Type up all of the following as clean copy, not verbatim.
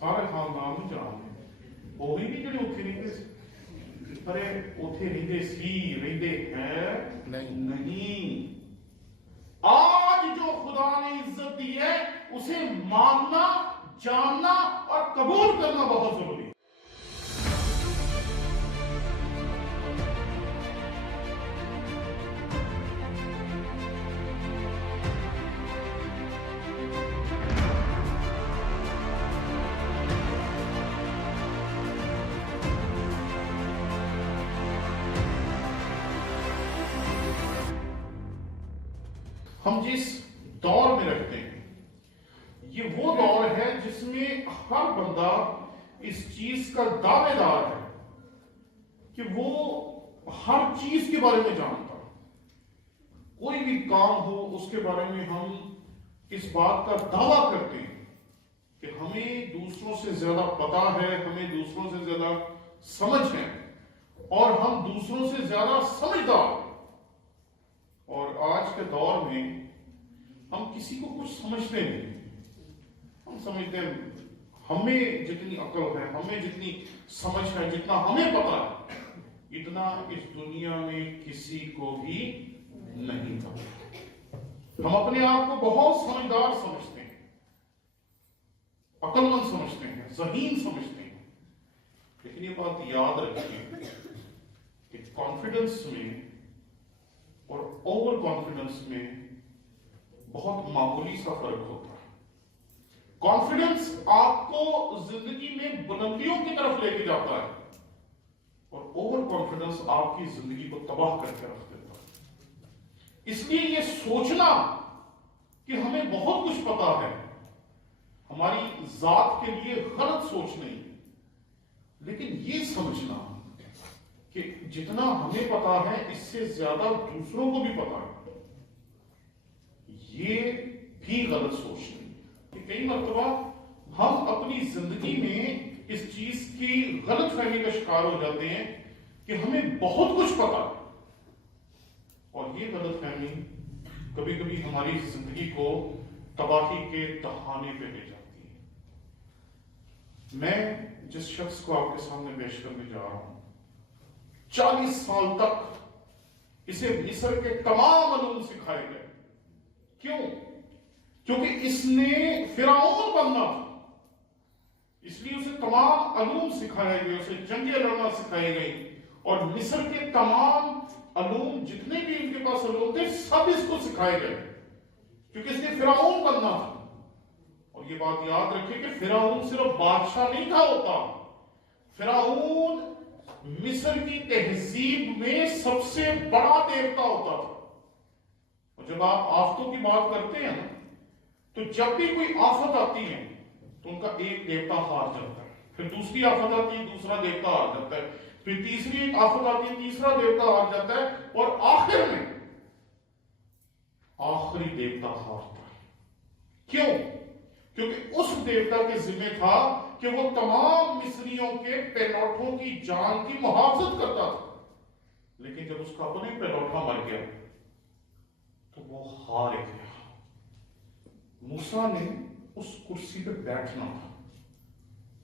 سارے خاندان میں جان ہے وہی نہیں جڑے اتنے رہتے سی پر اتنے رہتے سی رہتے ہیں نہیں آج جو خدا نے عزت دی ہے اسے ماننا جاننا اور قبول کرنا بہت ضروری ہے ہم جس دور میں رکھتے ہیں یہ وہ دور ہے جس میں ہر بندہ اس چیز کا دعوے دار ہے کہ وہ ہر چیز کے بارے میں جانتا ہے کوئی بھی کام ہو اس کے بارے میں ہم اس بات کا دعویٰ کرتے ہیں کہ ہمیں دوسروں سے زیادہ پتا ہے ہمیں دوسروں سے زیادہ سمجھ ہے اور ہم دوسروں سے زیادہ سمجھدار ہیں اور آج کے دور میں ہم کسی کو کچھ سمجھتے نہیں ہم سمجھتے ہیں ہمیں جتنی عقل ہے ہمیں جتنی سمجھ ہے جتنا ہمیں پتا ہے اتنا اس دنیا میں کسی کو بھی نہیں پتا ہم اپنے آپ کو بہت سمجھدار سمجھتے ہیں عقل مند سمجھتے ہیں ذہین سمجھتے ہیں لیکن یہ بات یاد رکھیے کہ کانفیڈنس میں اور اوور کانفیڈنس میں بہت معمولی سا فرق ہوتا ہے کانفیڈنس آپ کو زندگی میں بلندیوں کی طرف لے کے جاتا ہے اور اوور کانفیڈنس آپ کی زندگی کو تباہ کر کے رکھ دیتا ہے اس لیے یہ سوچنا کہ ہمیں بہت کچھ پتا ہے ہماری ذات کے لیے غلط سوچ نہیں لیکن یہ سمجھنا کہ جتنا ہمیں پتا ہے اس سے زیادہ دوسروں کو بھی پتا ہے یہ بھی غلط سوچ نہیں کہ کئی مرتبہ ہم اپنی زندگی میں اس چیز کی غلط فہمی کا شکار ہو جاتے ہیں کہ ہمیں بہت کچھ پتا ہے اور یہ غلط فہمی کبھی کبھی ہماری زندگی کو تباہی کے تہانے پہ لے جاتی ہے میں جس شخص کو آپ کے سامنے پیش کرنے جا رہا ہوں 40 سال تک اسے مصر کے تمام علوم سکھائے گئے کیوں؟ کیونکہ اس نے فرعون بننا تھا اس لیے اسے تمام علوم سکھائے گئے اسے جنگیں لڑنا سکھائی گئی اور مصر کے تمام علوم جتنے بھی ان کے پاس علوم تھے سب اس کو سکھائے گئے کیونکہ اس نے فرعون بننا تھا اور یہ بات یاد رکھیں کہ فرعون صرف بادشاہ نہیں تھا ہوتا فرعون مصر کی تہذیب میں سب سے بڑا دیوتا ہوتا تھا اور جب آپ آفتوں کی بات کرتے ہیں تو جب بھی کوئی آفت آتی ہے تو ان کا ایک دیوتا ہار جاتا ہے پھر دوسری آفت آتی ہے دوسرا دیوتا ہار جاتا ہے پھر تیسری ایک آفت آتی ہے تیسرا دیوتا ہار جاتا ہے اور آخر میں آخری دیوتا ہارتا ہے کیوں؟ کیونکہ اس دیوتا کے ذمہ تھا کہ وہ تمام مصریوں کے پیلوٹوں کی جان کی محافظت کرتا تھا لیکن جب اس کا اپنے پیلوٹا مر گیا تو وہ ہار گیا موسیٰ نے اس کرسی پہ بیٹھنا تھا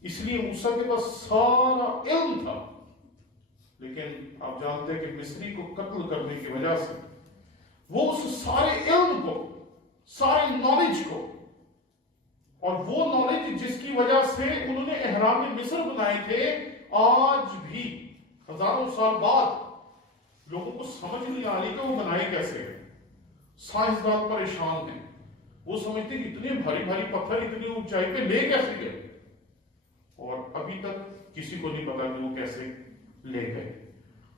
اس لیے موسیٰ کے پاس سارا علم تھا لیکن آپ جانتے ہیں کہ مصری کو قتل کرنے کی وجہ سے وہ اس سارے علم کو سارے نالج کو اور وہ نالج جس کی وجہ سے انہوں نے احرام مصر بنائے تھے آج بھی ہزاروں سال بعد لوگوں کو سمجھ نہیں آ رہی کہ وہ بنائے کیسے گئے سائنسدان پریشان ہیں وہ سمجھتے کہ اتنے بھاری بھاری پتھر اتنی اونچائی پہ لے کیسے گئے اور ابھی تک کسی کو نہیں پتا کہ وہ کیسے لے گئے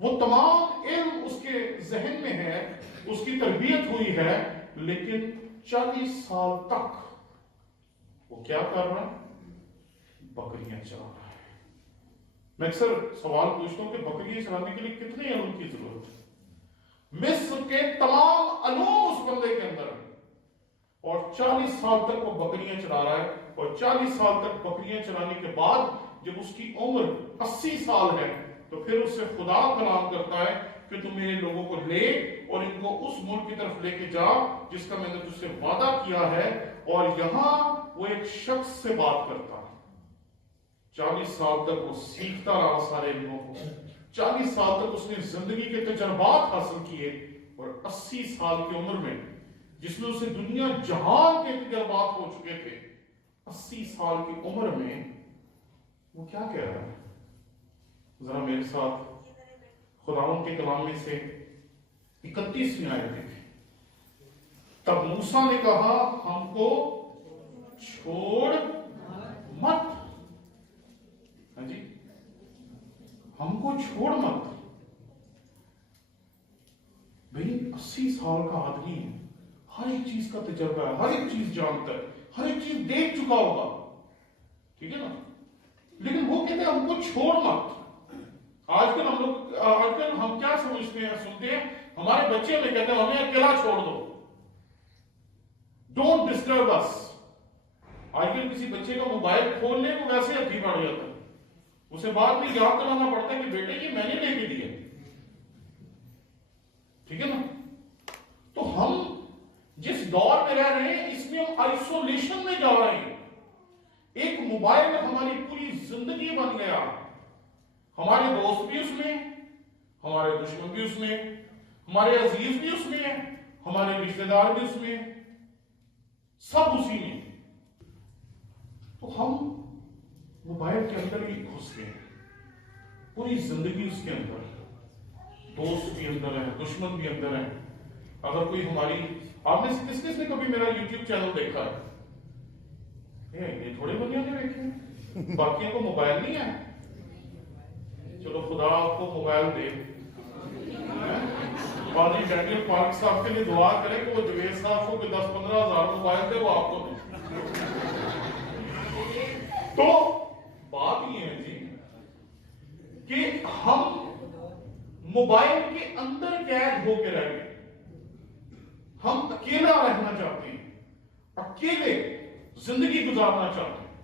وہ تمام علم اس کے ذہن میں ہے اس کی تربیت ہوئی ہے لیکن 40 سال تک وہ کیا کر رہا ہے بکریاں چلا رہا ہے میں اکثر سوال پوچھتا ہوں کہ بکریاں چلانے کے لیے کتنے علم کی ضرورت ہے مصر کے تمام علوم اس بندے کے اندر ہے اور 40 سال تک وہ بکریاں چلا رہا ہے اور 40 سال تک بکریاں چلانے کے بعد جب اس کی عمر 80 سال ہے تو پھر اس سے خدا کلام کرتا ہے کہ تم میرے لوگوں کو لے اور ان کو اس ملک کی طرف لے کے جا جس کا میں نے تجھ سے وعدہ کیا ہے اور یہاں وہ ایک شخص سے بات کرتا ہے 40 سال تک وہ سیکھتا رہا سارے علموں کو، 40 سال تک اس نے زندگی کے تجربات حاصل کیے، اور 80 سال کی عمر میں جس میں اسے دنیا جہان کے تجربات ہو چکے تھے، 80 سال کی عمر میں وہ کیا کہہ رہا ہے؟ ذرا میرے ساتھ خداوند کے کلام میں سے 31ویں آیت دیکھیں۔ تب موسیٰ نے کہا ہم کو چھوڑ مت، ہاں جی، ہم کو چھوڑ مت۔ بھئی 80 سال کا آدمی ہے، ہر ایک چیز کا تجربہ ہے، ہر ایک چیز جانتا ہے، ہر ایک چیز دیکھ چکا ہوگا، ٹھیک ہے نا؟ لیکن وہ کہتے ہیں ہم کو چھوڑ مت۔ آج کل ہم کیا سمجھتے ہیں، سنتے ہیں، ہمارے بچے میں کہتے ہیں ہمیں اکیلا چھوڑ دو، ڈونٹ ڈسٹرب اس۔ آج کل کسی بچے کا موبائل کھولنے کو ویسے ہتھی پڑ جاتا ہے، اسے بعد میں یاد کرانا پڑتا ہے کہ بیٹے یہ میں نے لے کے دیا، ٹھیک ہے نا؟ تو ہم جس دور میں رہ رہے ہیں اس میں ہم آئسولیشن میں جا رہے ہیں۔ ایک موبائل ہماری پوری زندگی بن گیا، ہمارے دوست بھی اس میں، ہمارے دشمن بھی اس میں، ہمارے عزیز بھی اس میں، ہمارے رشتہ دار بھی اس میں، سب اسی میں۔ تو ہم موبائل کے اندر ہی گھس گئے، پوری زندگی اس کے اندر، دوست بھی اندر ہے، دشمن بھی اندر ہے۔ اگر کوئی ہماری، آپ نے کس نے کبھی میرا یوٹیوب چینل دیکھا ہے؟ یہ تھوڑے بندیوں نے دیکھے، باقیوں کو موبائل نہیں ہے۔ چلو خدا آپ کو موبائل دے، قاضی ڈینیل پارک صاحب کے لیے دعا کرے کہ وہ جوید صاحب کو 10-15 ہزار موبائل دے، وہ آپ کو دے۔ تو بات یہ ہے جی کہ ہم موبائل کے اندر قید ہو کے رہ گئے، ہم اکیلا رہنا چاہتے ہیں، اکیلے زندگی گزارنا چاہتے ہیں،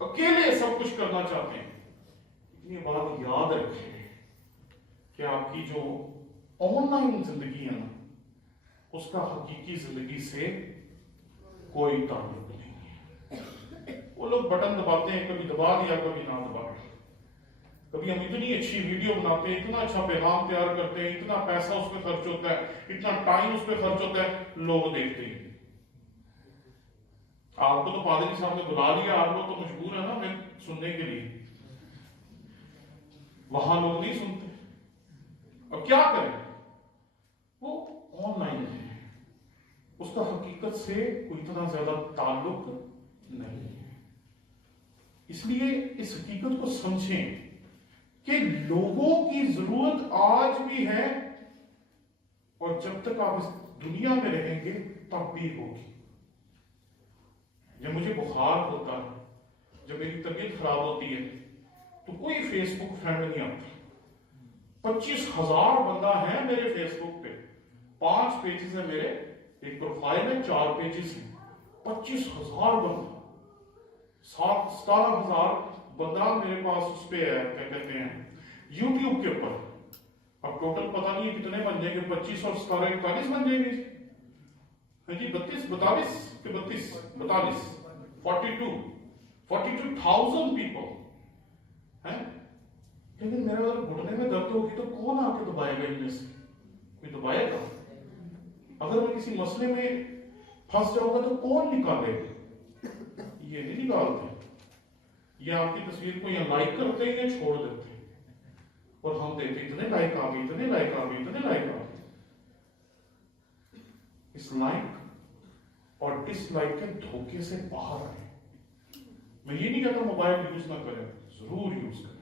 اکیلے سب کچھ کرنا چاہتے ہیں۔ یہ بات یاد رکھیں کہ آپ کی جو آن لائن زندگی ہے نا، اس کا حقیقی زندگی سے کوئی تعلق نہیں ہے۔ وہ لوگ بٹن دباتے ہیں، کبھی دبا دیا کبھی نہ دبا دیا، کبھی ہم اتنی اچھی ویڈیو بناتے ہیں، اتنا اچھا پیغام تیار کرتے ہیں، اتنا پیسہ اس پہ خرچ ہوتا ہے، اتنا ٹائم اس پہ خرچ ہوتا ہے، لوگ دیکھتے ہیں۔ آپ کو تو پادری صاحب نے بلا لیا، آپ لوگ تو مجبور ہے نا میں سننے کے لیے، وہاں لوگ نہیں سنتے۔ اب کیا کریں؟ وہ آن لائن ہے، اس کا حقیقت سے کوئی اتنا زیادہ تعلق نہیں ہے۔ اس لیے اس حقیقت کو سمجھیں کہ لوگوں کی ضرورت آج بھی ہے، اور جب تک آپ اس دنیا میں رہیں گے تب بھی ہوگی۔ جب مجھے بخار ہوتا ہے، جب میری طبیعت خراب ہوتی ہے، تو کوئی فیس بک فرینڈ نہیں آتا۔ 25,000 بندہ ہیں میرے فیس بک پہ، 5 پیجز ہیں میرے، ایک پروفائل ہے، 4 پیجز ہیں، 25,000 بندہ، 17,000 بندہ میرے پاس اس پہ ہے، کیا کہتے ہیں، یوٹیوب کے اوپر۔ اب ٹوٹل پتہ نہیں کتنے بن جائیں گے، 25 اور 17 41 بن جائیں گے، ہاں جی، 42 کہ 42 42,000 پیپل ہیں۔ لیکن میرا اگر گھٹنے میں درد ہوگی تو کون آ کے دبائے گا ان میں سے؟ کوئی دبائے گا؟ اگر میں کسی مسئلے میں پھنس جاؤں گا تو کون نکالے گا؟ یہ نہیں نکالتے، یہ آپ کی تصویر کو یہاں لائک کرتے ہیں یا چھوڑ دیتے ہیں، اور ہم دیتے اتنے لائک آ گئے، اتنے لائک آ گئے، اتنے لائک آ گئے۔ اس لائک اور ڈس لائک کے دھوکے سے باہر آئے۔ میں یہ نہیں کہتا موبائل یوز نہ کریں، ضرور یوز کریں۔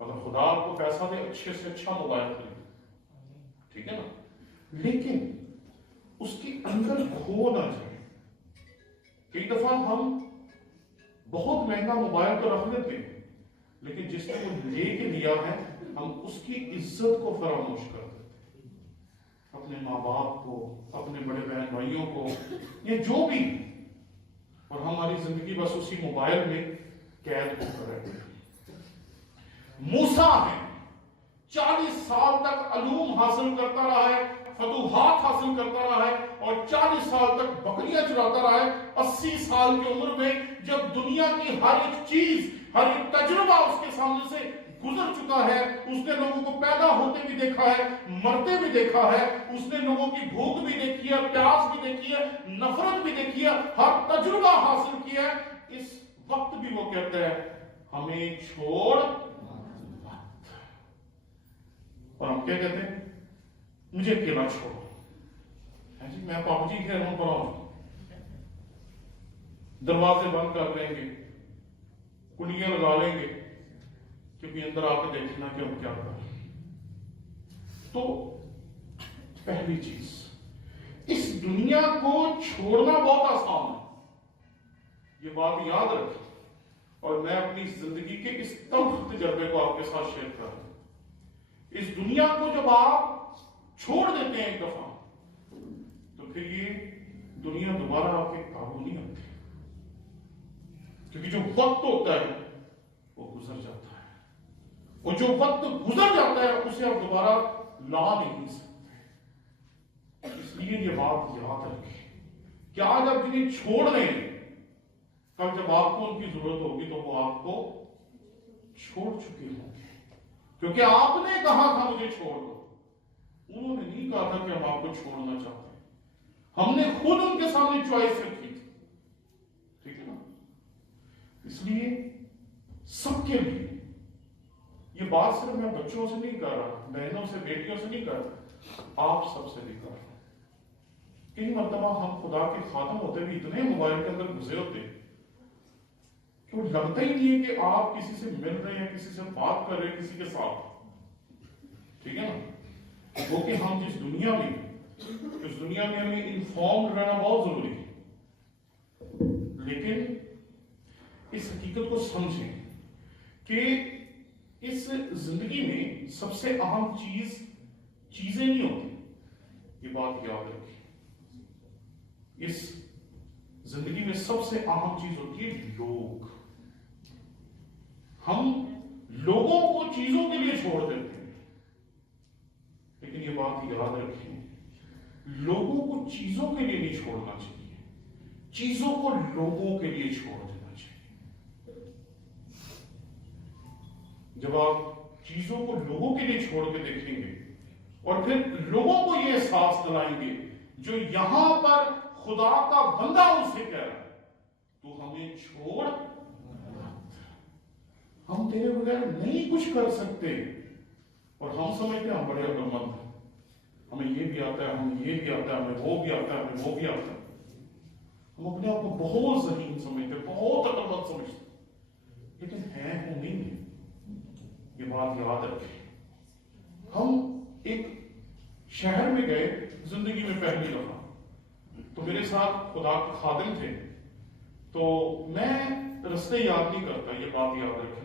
اگر خدا آپ کو پیسہ دے، اچھے سے اچھا موبائل خریدیں، ٹھیک ہے نا، لیکن اس کے اندر کھو نہ جائے۔ کئی دفعہ ہم بہت مہنگا موبائل تو رکھ لیتے ہیں، لیکن جس نے وہ لے کے لیا ہے ہم اس کی عزت کو فراموش کر دیتے ہیں، اپنے ماں باپ کو، اپنے بڑے بہن بھائیوں کو، یہ جو بھی، اور ہماری زندگی بس اسی موبائل میں قید ہو کر رہتی ہے۔ موسیٰ ہے، 40 سال تک علوم حاصل کرتا رہا ہے، فتوحات حاصل کرتا رہا ہے اور 40 سال تک بکریاں چراتا رہا ہے. 80 سال کی عمر میں جب دنیا کی ہر ایک چیز، ہر ایک تجربہ اس کے سامنے سے گزر چکا ہے، اس نے لوگوں کو پیدا ہوتے بھی دیکھا ہے، مرتے بھی دیکھا ہے، اس نے لوگوں کی بھوک بھی دیکھی ہے، پیاس بھی دیکھی ہے، نفرت بھی دیکھی ہے، ہر تجربہ حاصل کیا ہے. اس وقت بھی وہ کہتا ہے ہمیں چھوڑ مت. اور ہم کیا کہتے ہیں؟ مجھے اکیلا چھوڑو. جی میں پاپا جی کے روم پر آؤں، دروازے بند کر لیں گے، کنڈیاں لگا لیں گے کہ بھی اندر آ کے دیکھنا کہ ہم کیا کر رہے ہیں. تو پہلی چیز، اس دنیا کو چھوڑنا بہت آسان ہے، یہ بات یاد رکھیں. اور میں اپنی زندگی کے اس تلخ تجربے کو آپ کے ساتھ شیئر کر رہا ہوں. اس دنیا کو جب آپ چھوڑ دیتے ہیں ایک دفعہ، تو پھر یہ دنیا دوبارہ آپ کے قابو نہیں آتی، کیونکہ جو وقت ہوتا ہے وہ گزر جاتا ہے، اور جو وقت گزر جاتا ہے اسے آپ دوبارہ لا نہیں سکتے. اس لیے یہ بات یاد رکھیں کہ آج آپ جنہیں چھوڑ رہے ہیں، کل جب آپ کو ان کی ضرورت ہوگی تو وہ آپ کو چھوڑ چکے ہوں گے، کیونکہ آپ نے کہا تھا مجھے چھوڑ دو. انہوں نے نہیں کہا تھا کہ ہم آپ کو چھوڑنا چاہتے ہیں، ہم نے خود ان کے سامنے چوائس رکھی تھی. ٹھیک ہے نا؟ اس لیے سب کے لیے یہ بات صرف میں بچوں سے نہیں کر رہا، بہنوں سے، بیٹیوں سے نہیں کر رہا، آپ سب سے بھی کر رہا. کئی مرتبہ ہم خدا کے خادم ہوتے بھی اتنے موبائل کے اندر گھسے ہوتے کہ وہ لگتا ہی نہیں ہے کہ آپ کسی سے مل رہے ہیں، کسی سے بات کر رہے ہیں، کسی کے ساتھ. ٹھیک ہے نا؟ وہ کہ ہم جس دنیا میں، اس دنیا میں ہمیں انفارمڈ رہنا بہت ضروری ہے، لیکن اس حقیقت کو سمجھیں کہ اس زندگی میں سب سے اہم چیزیں نہیں ہوتی. یہ بات یاد رکھیں، اس زندگی میں سب سے اہم چیز ہوتی ہے لوگ. ہم لوگوں کو چیزوں کے لیے چھوڑ دیتے ہیں، لیکن یہ بات یاد رکھیں، لوگوں کو چیزوں کے لیے نہیں چھوڑنا چاہیے، چیزوں کو لوگوں کے لیے چھوڑ دینا چاہیے. جب آپ چیزوں کو لوگوں کے لیے چھوڑ کے دیکھیں گے اور پھر لوگوں کو یہ احساس دلائیں گے جو یہاں پر خدا کا بندہ اس سے کہہ رہا ہے، تو ہمیں چھوڑ، ہم تیرے بغیر نہیں کچھ کر سکتے. اور ہم سمجھتے ہیں ہم بڑے عقل مند ہیں، ہمیں یہ بھی آتا ہے، ہمیں یہ بھی آتا ہے، ہمیں وہ بھی آتا ہے، ہمیں وہ بھی آتا ہے. ہم اپنے آپ کو بہت ذہین سمجھتے، بہت عقل مند سمجھتے، لیکن ہیں وہ نہیں ہیں. یہ بات یاد رکھیں. ہم ایک شہر میں گئے زندگی میں پہلی دفعہ، تو میرے ساتھ خدا کے خادم تھے، تو میں رستے یاد نہیں کرتا. یہ بات یاد رکھیں،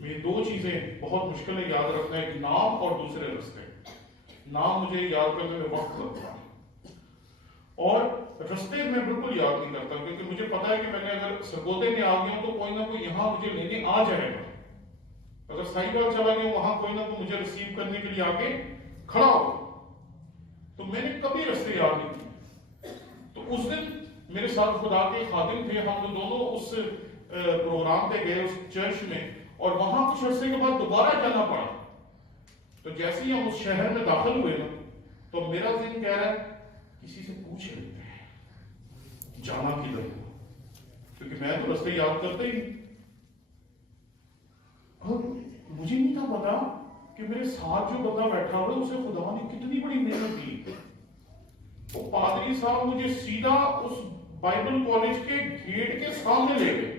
میری دو چیزیں بہت مشکل ہے یاد رکھنا، ایک نام اور دوسرے رستے. نام مجھے یاد کرنے میں وقت لگتا ہے اور رستے میں بالکل یاد نہیں کرتا، کیونکہ مجھے پتا ہے کہ میں نے اگر سرگودے میں آ گیا ہوں تو کوئی نہ کوئی یہاں مجھے لینے آ جائے گا. اگر سائیکل چلا گیا وہاں کوئی نہ کوئی مجھے ریسیو کرنے کے لیے آگے کھڑا ہو. تو میں نے کبھی رستے یاد نہیں کیے. تو اس دن میرے ساتھ خدا کے خادم تھے، ہم لوگ دونوں اس پروگرام پہ گئے اس چرچ میں، اور وہاں کچھ عرصے کے بعد دوبارہ جانا پڑا. تو جیسے ہی ہم اس شہر میں داخل ہوئے نا، تو میرا ذہن کہہ رہا ہے کسی سے پوچھ لیتے ہیں جانا کدھر ہے، کیونکہ میں تو رستے یاد کرتا ہی نہیں. اور مجھے نہیں تھا پتا کہ میرے ساتھ جو بندہ بیٹھا ہوا ہے اسے خدا نے کتنی بڑی محنت کی. وہ پادری صاحب مجھے سیدھا اس بائبل کالج کے گیٹ کے سامنے لے گئے.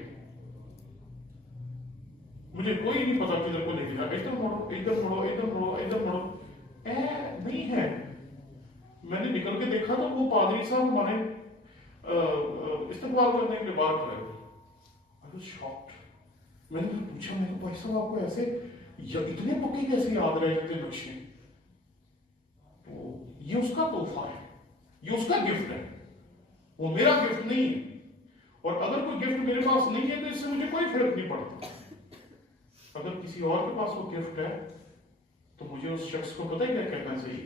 مجھے کوئی نہیں پتا کدھر کو لے کے جا، ادھر مڑو، ادھر مڑو، ادھر مڑو، ادھر مڑو. نہیں ہے. میں نے نکل کے دیکھا تو وہ پادری صاحب ہمارے استقبال کرنے کے بعد کھڑے ہوئے. I was shocked. میں نے پوچھا، میں نے بھائی صاحب آپ کو ایسے اتنے پکے کیسے یاد رہے اتنے نقشے؟ تو یہ اس کا تحفہ ہے، یہ اس کا گفٹ ہے، وہ میرا گفٹ نہیں ہے. اور اگر کوئی گفٹ میرے پاس نہیں ہے تو اس سے مجھے کوئی فرق نہیں پڑتا. اگر کسی اور کے پاس وہ گفٹ ہے تو مجھے اس شخص کو پتہ ہی کیا کہنا چاہیے،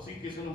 ਅਸੀਂ ਕਿਸੇ ਨੂੰ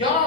11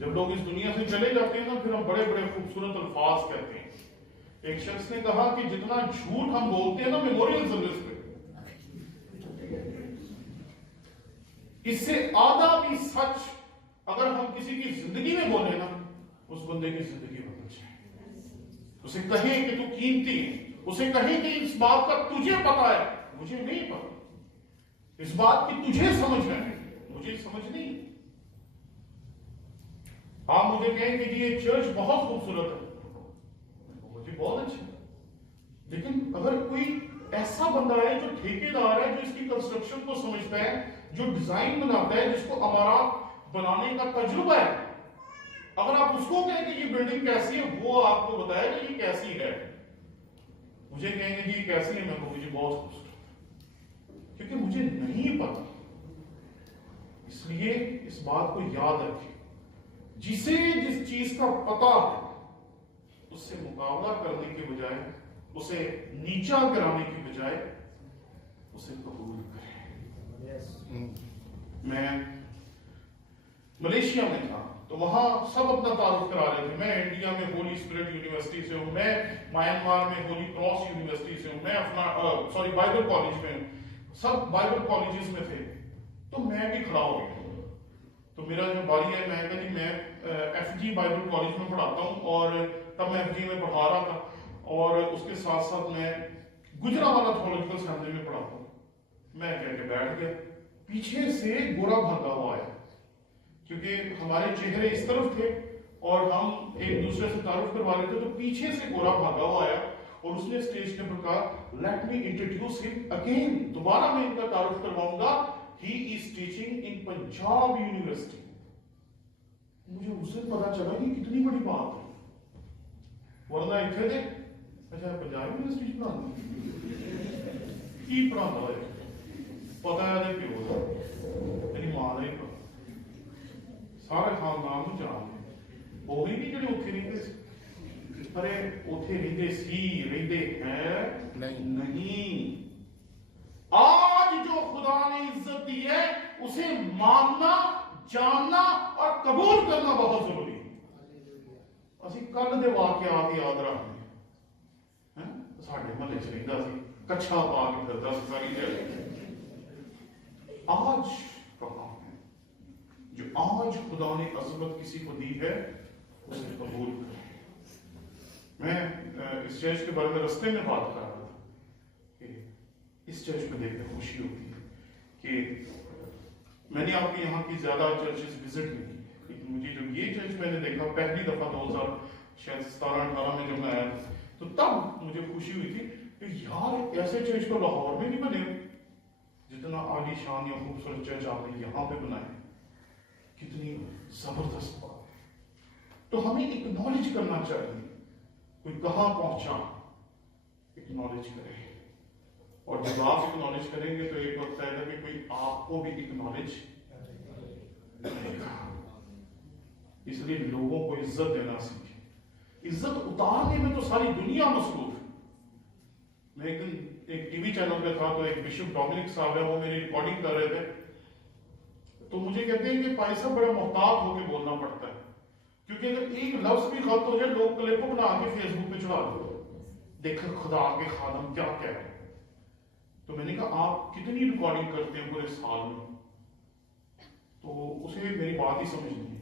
جب لوگ اس دنیا سے چلے جاتے ہیں نا پھر ہم بڑے بڑے خوبصورت الفاظ کہتے ہیں. ایک شخص نے کہا کہ جتنا جھوٹ ہم بولتے ہیں نا میموریل سروس پہ، اس سے آدھا بھی سچ اگر ہم کسی کی زندگی میں بولیں نا اس بندے کی زندگی بدل جائے. اسے کہیں کہ تو قیمتی ہے، اسے کہیں کہ اس بات کا تجھے پتا ہے مجھے نہیں پتا، اس بات کی تجھے سمجھ ہے مجھے سمجھ نہیں. آپ مجھے کہیں کہ جی یہ چرچ بہت خوبصورت ہے، مجھے بہت اچھا ہے، لیکن اگر کوئی ایسا بندہ ہے جو ٹھیکیدار ہے، جو اس کی کنسٹرکشن کو سمجھتا ہے، جو ڈیزائن بناتا ہے، جس کو عمارات بنانے کا تجربہ ہے، اگر آپ اس کو کہیں کہ یہ بلڈنگ کیسی ہے، وہ آپ کو بتائے گا یہ کیسی ہے. مجھے کہیں گے جی یہ کیسی ہے، میں کہوں گی جی بہت خوبصورت، کیونکہ مجھے نہیں پتا. اس لیے اس بات کو یاد رکھیں، جسے جس چیز کا پتا ہے اس سے مقابلہ کرنے کے بجائے، اسے نیچا گرانے کی بجائے اسے قبول کریں. میں ملیشیا میں تھا تو وہاں سب اپنا تعارف کرا رہے تھے. میں انڈیا میں ہولی اسپرٹ یونیورسٹی سے ہوں، میں میانمار میں ہولی کراس یونیورسٹی سے ہوں، میں اپنا بائبل کالج میں ہوں. سب بائبل کالجز میں تھے تو میں بھی کھڑا ہو گیا. تو میرا جو باری ہے میں کہا جی میں ایف جی بائبل کالج میں پڑھاتا ہوں، اور تب میں ایف جی میں پڑھا رہا تھا، اور اس کے ساتھ ساتھ میں گجرانوالہ تھیولوجیکل سیمنری میں پڑھاتا ہوں. میں کہہ کے بیٹھ گیا، پیچھے سے گورا بھاگا ہوا ہے، کیونکہ ہمارے چہرے اس طرف تھے اور ہم ایک دوسرے سے تعارف کروا رہے تھے. تو پیچھے سے گورا بھاگا ہوا آیا اور اس نے اسٹیج کے پر کہا let me introduce him again, دوبارہ میں ان کا تعارف کرواؤں گا، he is teaching in Punjab university. مجھے اس سے پتا چلا کہ کتنی بڑی بات ہے، ورنہ اتنے دے اچھا پنجاب یونیورسٹی پڑھانا کی پڑھانا ہے، پتا ہے پیو کا میری ماں کا ہی پڑھا، سارے خاندان کو جان وہ بھی نہیں جڑے اتنے رہتے سی. ارے اتنے رہتے سی، رہتے ہیں نہیں. آج جو خدا نے عزت دی ہے اسے ماننا، جاننا اور قبول کرنا بہت ضروری ہے. اسی کل دے واقعات یاد رکھنے، ساڈے محلے چ رہندا سی، کچھا پا کے پھردا سی ساری جگہ. آج کہاں ہے جو آج خدا نے عظمت کسی کو دی ہے اسے قبول کرے. میں اس چرچ کے بارے میں رستے میں بات کر رہا تھا کہ اس چرچ میں دیکھ کر خوشی ہوتی ہے کہ میں نے آپ کے یہاں کی زیادہ چرچز وزٹ نہیں کی، لیکن مجھے جو یہ چرچ میں نے دیکھا پہلی دفعہ 2017-18 میں جب میں آیا تو تب مجھے خوشی ہوئی تھی کہ یار ایسے چرچ تو لاہور میں نہیں بنے جتنا عالی شان یا خوبصورت چرچ آپ نے یہاں پہ بنائے. کتنی زبردست بات. تو ہمیں اکنالج کرنا چاہیے، کوئی کہاں پہنچا اکنالج کرے، اور جب آپ اکنالج کریں گے تو ایک وقت آئے گا کہ کوئی آپ کو بھی اکنالج کرے گا. اس لیے لوگوں کو عزت دینا سیکھیں. عزت اتارنے میں تو ساری دنیا مصروف ہے. میں ایک دن ایک ٹی وی چینل پہ تھا تو ایک بشپ ڈومینک صاحب ہے، وہ میری ریکارڈنگ کر رہے تھے تو مجھے کہتے ہیں کہ پائی صاحب بڑا محتاط ہو کے بولنا پڑتا ہے، کیونکہ اگر ایک لفظ بھی غلط ہو جائے لوگ کلپ بنا کے فیس بک پہ چڑھا دو، دیکھ خدا کے خادم کیا کہہ رہے ہیں. تو میں نے کہا آپ کتنی ریکارڈنگ کرتے ہیں پورے سال میں؟ تو اسے میری بات ہی سمجھ نہیں.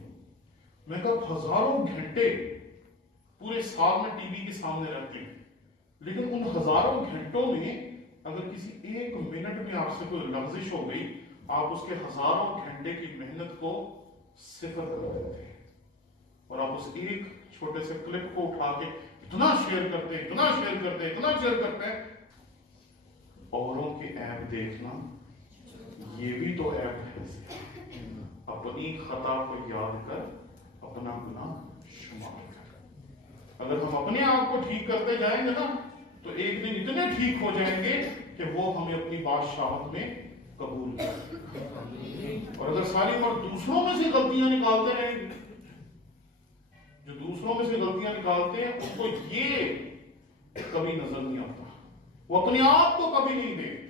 میں کہا ہزاروں گھنٹے پورے سال میں ٹی وی کے سامنے رہتے ہیں، لیکن ان ہزاروں گھنٹوں میں اگر کسی ایک منٹ میں آپ سے کوئی لغزش ہو گئی آپ اس کے ہزاروں گھنٹے کی محنت کو صفر کر دیتے ہیں، اور آپ اس ایک چھوٹے سے کلپ کو اٹھا کے اتنا شیئر کرتے ہیں، اتنا شیئر کرتے ہیں، اتنا شیئر کرتے ہیں. اوروں کے ایپ دیکھنا یہ بھی تو ایپ ہے. اپنی خطا کو یاد کر اپنا گناہ شمار کر. اگر ہم اپنے آپ کو ٹھیک کرتے جائیں گے نا تو ایک دن اتنے ٹھیک ہو جائیں گے کہ وہ ہمیں اپنی بادشاہت میں قبول کریں. اور اگر ساری عمر دوسروں میں سے غلطیاں نکالتے رہیں گے، جو دوسروں میں سے غلطیاں نکالتے ہیں اس کو یہ کبھی نظر نہیں آتا، وہ اپنے آپ کو کبھی نہیں دیکھتے،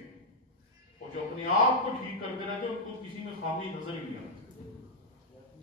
اور جو اپنے آپ کو ٹھیک کرتے رہتے ہیں ان کو کسی میں خامی نظر ہی نہیں آتی.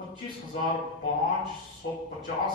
25,550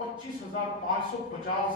25,550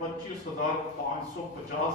25,550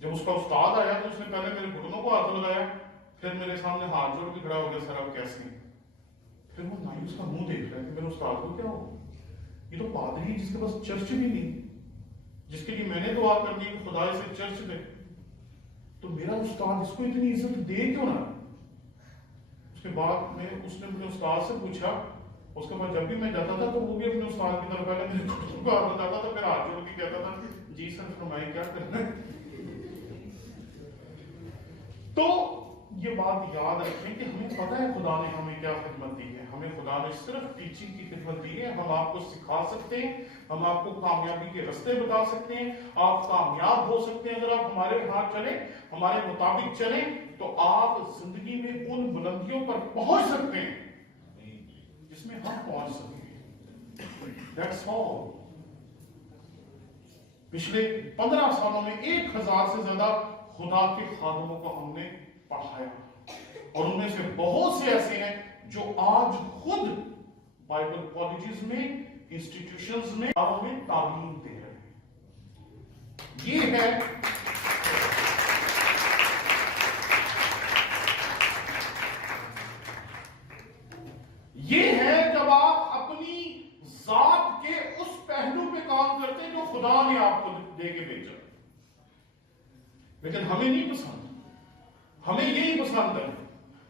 جب اس کا استاد آیا تو اس نے پہلے میرے گھٹنوں کو ہاتھ لگایا، پھر میرے سامنے ہاتھ جوڑ کے کھڑا ہو گیا، سر آپ کیسے ہیں؟ پھر وہ مایوس کا منہ دیکھ رہا ہے کہ میرے استاد کو کیا ہو، یہ تو پادری ہے جس کے پاس چرچ بھی نہیں، جس کے لیے میں نے دعا کرنی ہے کہ خدا اسے چرچ دے، تو میرا استاد اس کو اتنی عزت دے کیوں نہ؟ اس کے بعد اس نے اپنے استاد سے پوچھا، اس کے بعد جب بھی میں جاتا تھا تو وہ بھی اپنے استاد کی طرف پہلے میرے گھٹنوں کو ہاتھ لگاتا تھا، پھر ہاتھ جوڑ کے کہتا تھا جی سر فرمائیں کیا کرنا ہے۔ تو یہ بات یاد رکھیں کہ ہمیں پتہ ہے خدا نے ہمیں کیا خدمت دی ہے، ہمیں خدا نے صرف ٹیچنگ کی خدمت دی ہے، ہم آپ کو سکھا سکتے ہیں، ہم آپ کو کامیابی کے راستے بتا سکتے ہیں، آپ کامیاب ہو سکتے ہیں اگر آپ ہمارے ہاتھ چلیں، ہمارے مطابق چلیں تو آپ زندگی میں ان بلندیوں پر پہنچ سکتے ہیں جس میں ہم پہنچ سکتے ہیں۔ That's all۔ پچھلے 15 سالوں میں 1000 سے زیادہ خدا کے خادموں کو ہم نے پڑھایا، اور ان میں سے بہت سے ایسے ہیں جو آج خود بائبل کالجز میں، انسٹیٹیوشنز میں تعلیم دے رہے ہیں۔ یہ ہے جب آپ اپنی ذات کے اس پہلو پہ کام کرتے ہیں جو خدا نے آپ کو دے کے بھیجا۔ لیکن ہمیں نہیں پسند، ہمیں یہی پسند ہے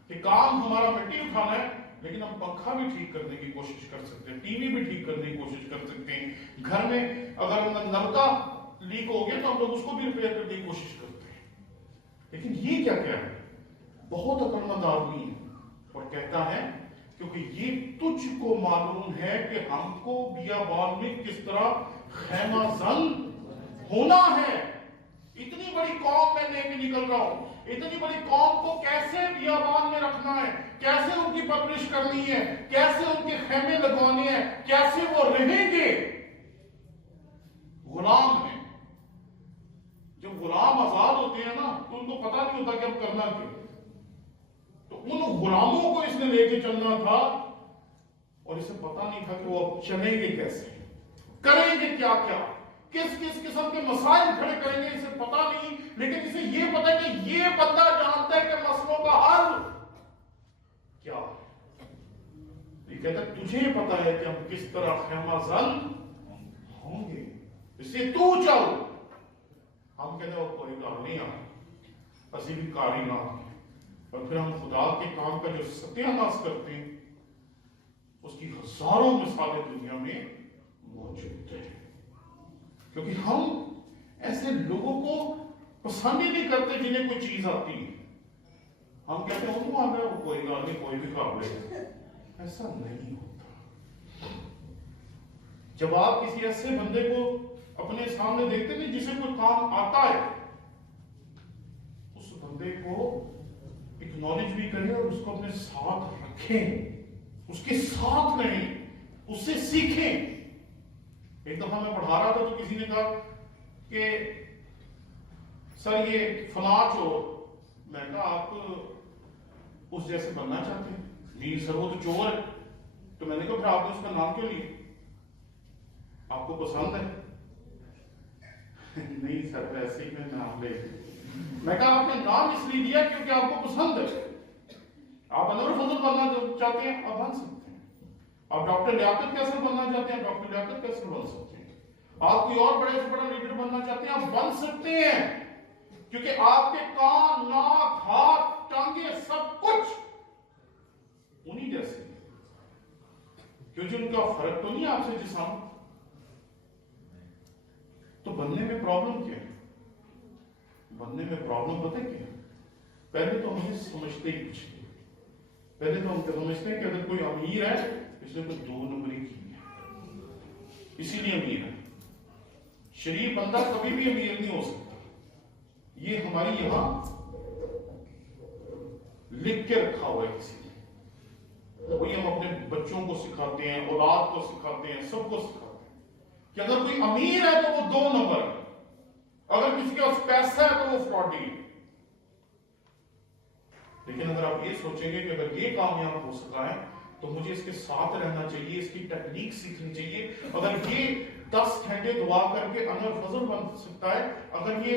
کہ کام ہمارا مٹی اٹھانا ہے، لیکن ہم پنکھا بھی ٹھیک کرنے کی کوشش کر سکتے ہیں، ٹی وی بھی ٹھیک کرنے کی کوشش کر سکتے ہیں، گھر میں اگر نل کا لیک ہو گیا تو ہم لوگ اس کو بھی ریپیئر کرنے کی کوشش کرتے ہیں۔ لیکن یہ کیا ہے، بہت عقل مند آدمی ہے اور کہتا ہے کیونکہ یہ تجھ کو معلوم ہے کہ ہم کو بیابان میں کس طرح خیمہ زن ہونا ہے۔ اتنی بڑی قوم میں لے کے نکل رہا ہوں، اتنی بڑی قوم کو کیسے بیابان میں رکھنا ہے، کیسے ان کی پرورش کرنی ہے، کیسے ان کے خیمے لگوانے ہیں، کیسے وہ رہیں گے۔ غلام ہیں، جب غلام آزاد ہوتے ہیں نا تو ان کو پتہ نہیں ہوتا کہ اب کرنا کیا، تو ان غلاموں کو اس نے لے کے چلنا تھا اور اسے پتہ نہیں تھا کہ وہ اب چلیں گے کیسے، کریں گے کیا کیا، کس کس قسم کے مسائل کھڑے کریں گے، اسے پتہ نہیں، لیکن اسے یہ پتہ ہے کہ یہ بندہ جانتا ہے کہ مسئلوں کا حل کیا ہے۔ یہ کہتا ہے تجھے پتہ ہے کہ ہم کس طرح خیمہ زن ہوں گے، اس سے تو چل۔ ہم کہتے ہیں وہ کوئی کار نہیں آ، اسی بھی کاری نہ آ، اور پھر ہم خدا کے کام کا جو ستیہ ناش کرتے ہیں اس کی ہزاروں مثالیں دنیا میں موجود ہیں، کیونکہ ہم ایسے لوگوں کو پسند ہی نہیں کرتے جنہیں کوئی چیز آتی ہے۔ ہم کہتے ہیں وہ آ گیا، وہ کوئی گال نہیں، کوئی بھی قابل ہے، ایسا نہیں ہوتا۔ جب آپ کسی ایسے بندے کو اپنے سامنے دیکھتے ہیں جسے کوئی کام آتا ہے، اس بندے کو اکنالج بھی کریں اور اس کو اپنے ساتھ رکھیں، اس کے ساتھ رہیں، اس سے سیکھیں۔ ایک دفعہ میں پڑھا رہا تھا تو کسی نے کہا کہ سر یہ فلاں چور، میں کہا آپ اس جیسے بننا چاہتے ہیں؟ نہیں سر وہ تو چور ہے۔ تو میں نے کہا پھر آپ نے اس کا نام کیوں لیا، آپ کو پسند ہے؟ نہیں سر ویسے ہی میں نام لے، میں کہا آپ نے نام اس لیے دیا کیونکہ آپ کو پسند ہے، آپ انور فضل بننا چاہتے ہیں آپ بن سکتے ہیں، آپ ڈاکٹر لیاقت کیسر بننا چاہتے ہیں آپ ڈاکٹر لیاقت کیسر بن سکتے ہیں، آپ کوئی اور بڑے سے بڑا لیڈر بننا چاہتے ہیں آپ بن سکتے ہیں، کیونکہ آپ کے کان، ناک، ہاتھ، ٹانگیں سب کچھ انہی جیسے، کیونکہ ان کا فرق تو نہیں آپ سے جسم۔ تو بننے میں پرابلم کیا ہے؟ بننے میں پرابلم پتہ کیا ہے؟ پہلے تو ہمیں سمجھتے ہی کچھ نہیں، پہلے تو ہم سمجھتے ہیں کہ اگر کوئی امیر ہے اس نے تو 2 نمبری کی ہے، اسی لیے امیر ہے۔ شریف بندہ کبھی بھی امیر نہیں ہو سکتا، یہ ہماری یہاں لکھ کے رکھا ہوا ہے کسی نے، وہی ہم اپنے بچوں کو سکھاتے ہیں، اولاد کو سکھاتے ہیں، سب کو سکھاتے ہیں کہ اگر کوئی امیر ہے تو وہ 2 نمبر ہے، اگر کسی کے پاس پیسہ ہے تو وہ فراڈی ہے۔ لیکن اگر آپ یہ سوچیں گے کہ اگر یہ کامیاب ہو سکا ہے تو مجھے اس کے ساتھ رہنا چاہیے، اس کی ٹیکنیک سیکھنی چاہیے، اگر یہ 10 گھنٹے دعا کر کے انور فضل بن سکتا ہے، اگر یہ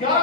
11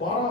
12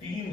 3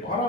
12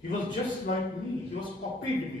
He was just like me, he was copied me.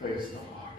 Praise the Lord।